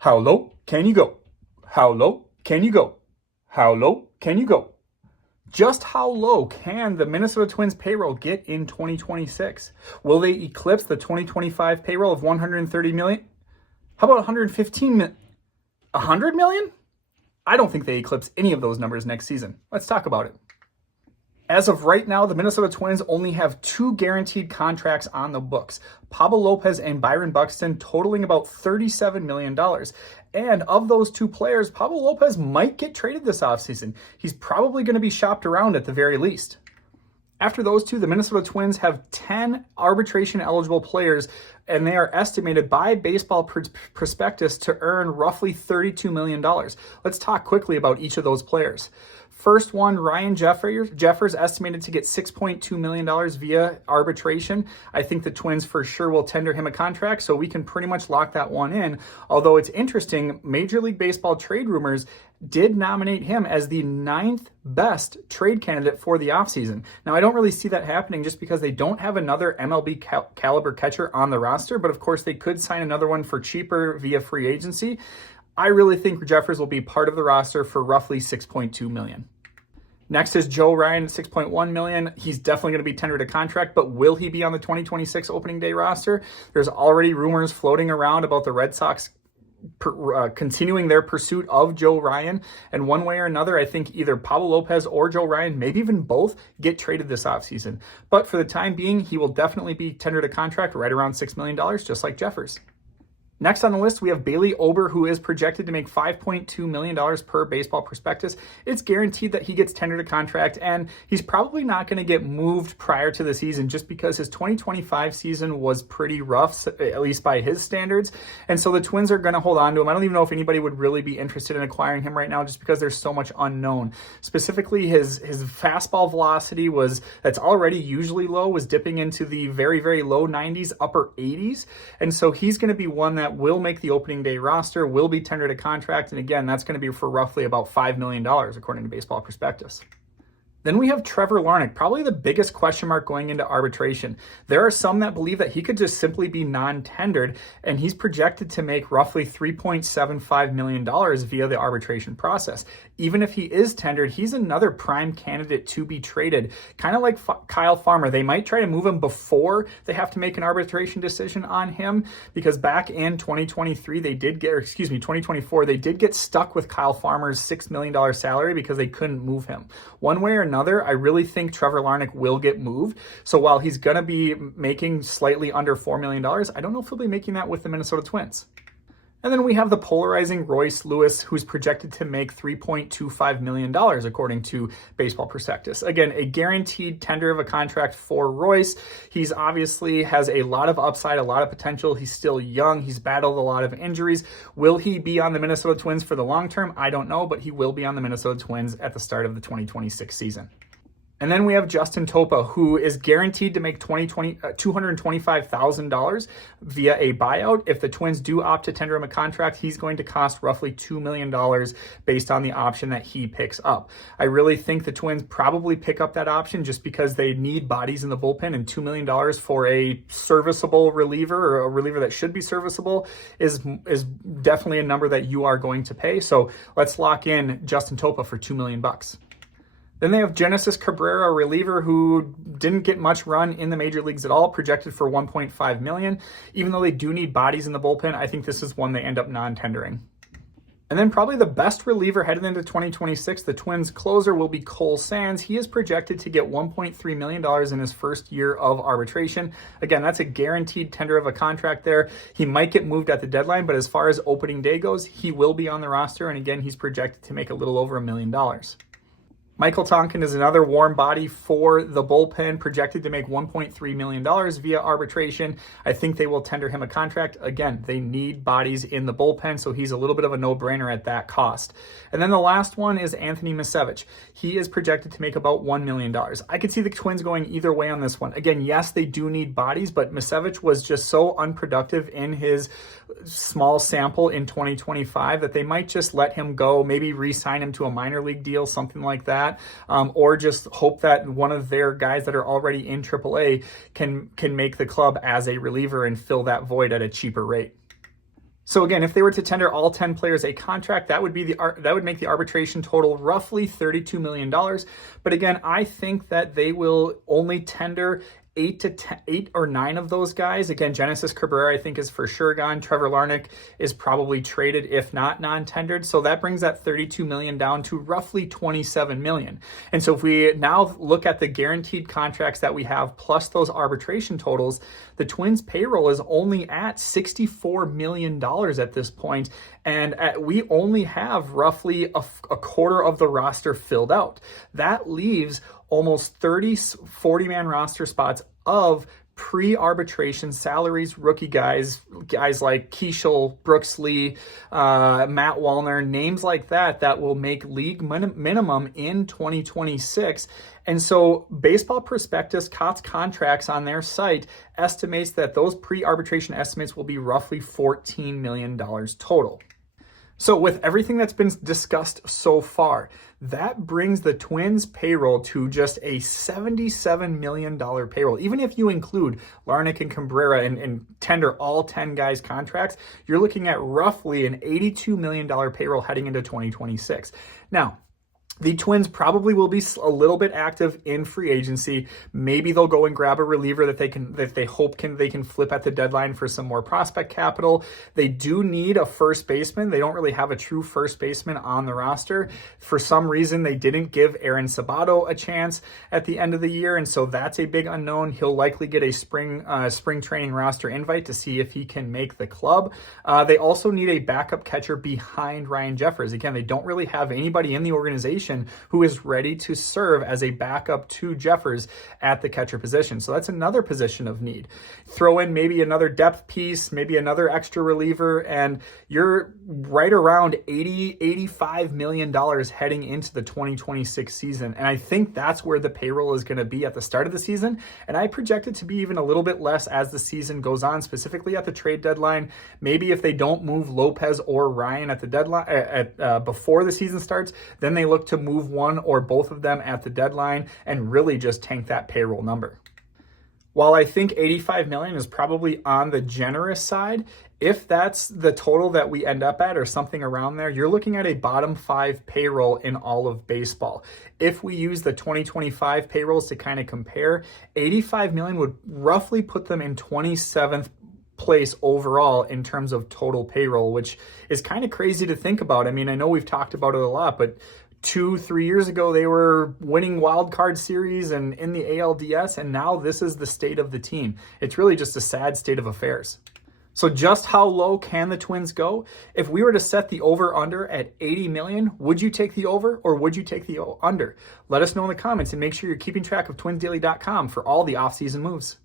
How low can you go? How low can you go? How low can you go? Just how low can the Minnesota Twins payroll get in 2026? Will they eclipse the 2025 payroll of 130 million? How about 115 million? 100 million? I don't think they eclipse any of those numbers next season. Let's talk about it. As of right now, the Minnesota Twins only have 2 guaranteed contracts on the books, Pablo Lopez and Byron Buxton, totaling about $37 million. And of those 2 players, Pablo Lopez might get traded this offseason. He's probably going to be shopped around at the very least. After those 2, the Minnesota Twins have 10 arbitration-eligible players, and they are estimated by Baseball Prospectus to earn roughly $32 million. Let's talk quickly about each of those players. First one, Ryan Jeffers, estimated to get $6.2 million via arbitration. I think the Twins for sure will tender him a contract, so we can pretty much lock that one in. Although it's interesting, Major League Baseball trade rumors did nominate him as the 9th best trade candidate for the offseason. Now, I don't really see that happening just because they don't have another MLB caliber catcher on the roster, but of course they could sign another one for cheaper via free agency. I really think Jeffers will be part of the roster for roughly $6.2 million. Next is Joe Ryan at $6.1 million. He's definitely going to be tendered a contract, but will he be on the 2026 opening day roster? There's already rumors floating around about the Red Sox continuing their pursuit of Joe Ryan. And one way or another, I think either Pablo Lopez or Joe Ryan, maybe even both, get traded this offseason. But for the time being, he will definitely be tendered a contract right around $6 million, just like Jeffers. Next on the list, we have Bailey Ober, who is projected to make $5.2 million per Baseball Prospectus. It's guaranteed that he gets tendered a contract, and he's probably not going to get moved prior to the season just because his 2025 season was pretty rough, at least by his standards. And so the Twins are going to hold on to him. I don't even know if anybody would really be interested in acquiring him right now just because there's so much unknown. Specifically, his fastball velocity that's already usually low, was dipping into the very, very low 90s, upper 80s. And so he's going to be one that will make the opening day roster, will be tendered a contract, and again, that's going to be for roughly about $5 million, according to Baseball Prospectus. Then we have Trevor Larnach, probably the biggest question mark going into arbitration. There are some that believe that he could just simply be non-tendered, and he's projected to make roughly $3.75 million via the arbitration process. Even if he is tendered, he's another prime candidate to be traded, kind of like Kyle Farmer. They might try to move him before they have to make an arbitration decision on him, because back in 2024, they did get stuck with Kyle Farmer's $6 million salary because they couldn't move him. One way or another, I really think Trevor Larnach will get moved. So while he's going to be making slightly under $4 million, I don't know if he'll be making that with the Minnesota Twins. And then we have the polarizing Royce Lewis, who's projected to make $3.25 million, according to Baseball Prospectus. Again, a guaranteed tender of a contract for Royce. He's obviously has a lot of upside, a lot of potential. He's still young. He's battled a lot of injuries. Will he be on the Minnesota Twins for the long term? I don't know, but he will be on the Minnesota Twins at the start of the 2026 season. And then we have Justin Topa, who is guaranteed to make $225,000 via a buyout. If the Twins do opt to tender him a contract, he's going to cost roughly $2 million based on the option that he picks up. I really think the Twins probably pick up that option just because they need bodies in the bullpen, and $2 million for a serviceable reliever, or a reliever that should be serviceable, is definitely a number that you are going to pay. So let's lock in Justin Topa for $2 million. Then they have Genesis Cabrera, a reliever who didn't get much run in the major leagues at all, projected for $1.5 million. Even though they do need bodies in the bullpen, I think this is one they end up non-tendering. And then probably the best reliever headed into 2026, the Twins closer, will be Cole Sands. He is projected to get $1.3 million in his first year of arbitration. Again, that's a guaranteed tender of a contract there. He might get moved at the deadline, but as far as opening day goes, he will be on the roster. And again, he's projected to make a little over $1 million. Michael Tonkin is another warm body for the bullpen, projected to make $1.3 million via arbitration. I think they will tender him a contract. Again, they need bodies in the bullpen, so he's a little bit of a no-brainer at that cost. And then the last one is Anthony Misevich. He is projected to make about $1 million. I could see the Twins going either way on this one. Again, yes, they do need bodies, but Misevich was just so unproductive in his small sample in 2025 that they might just let him go, maybe re-sign him to a minor league deal, something like that. Or just hope that one of their guys that are already in AAA can make the club as a reliever and fill that void at a cheaper rate. So again, if they were to tender all 10 players a contract, that would make the arbitration total roughly $32 million. But again, I think that they will only tender 8 or 9 of those guys. Again, Genesis Cabrera, I think, is for sure gone. Trevor Larnach is probably traded, if not non-tendered. So that brings that $32 million down to roughly $27 million. And so if we now look at the guaranteed contracts that we have plus those arbitration totals, the Twins payroll is only at $64 million at this point. And we only have roughly a quarter of the roster filled out. That leaves almost 30 40-man roster spots of pre-arbitration salaries, rookie guys like Keishel, Brooks Lee, Matt Wallner, names like that will make league minimum in 2026. And so Baseball Prospectus, COTS Contracts on their site estimates that those pre-arbitration estimates will be roughly $14 million total. So with everything that's been discussed so far, that brings the Twins payroll to just a $77 million payroll. Even if you include Larnach and Cabrera and tender all 10 guys' contracts, you're looking at roughly an $82 million payroll heading into 2026. Now, the Twins probably will be a little bit active in free agency. Maybe they'll go and grab a reliever that they hope they can flip at the deadline for some more prospect capital. They do need a first baseman. They don't really have a true first baseman on the roster. For some reason, they didn't give Aaron Sabato a chance at the end of the year, and so that's a big unknown. He'll likely get a spring training roster invite to see if he can make the club. They also need a backup catcher behind Ryan Jeffers. Again, they don't really have anybody in the organization who is ready to serve as a backup to Jeffers at the catcher position. So that's another position of need. Throw in maybe another depth piece, maybe another extra reliever, and you're right around $85 million heading into the 2026 season. And I think that's where the payroll is going to be at the start of the season. And I project it to be even a little bit less as the season goes on, specifically at the trade deadline. Maybe if they don't move Lopez or Ryan at the deadline before the season starts, then they look to move one or both of them at the deadline and really just tank that payroll number. While I think $85 million is probably on the generous side, if that's the total that we end up at or something around there, you're looking at a bottom 5 payroll in all of baseball. If we use the 2025 payrolls to kind of compare, $85 million would roughly put them in 27th place overall in terms of total payroll, which is kind of crazy to think about. I mean, I know we've talked about it a lot, but 2-3 years ago, they were winning wild card series and in the ALDS, and now this is the state of the team. It's really just a sad state of affairs. So just how low can the Twins go? If we were to set the over-under at 80 million, would you take the over or would you take the under? Let us know in the comments and make sure you're keeping track of twinsdaily.com for all the off-season moves.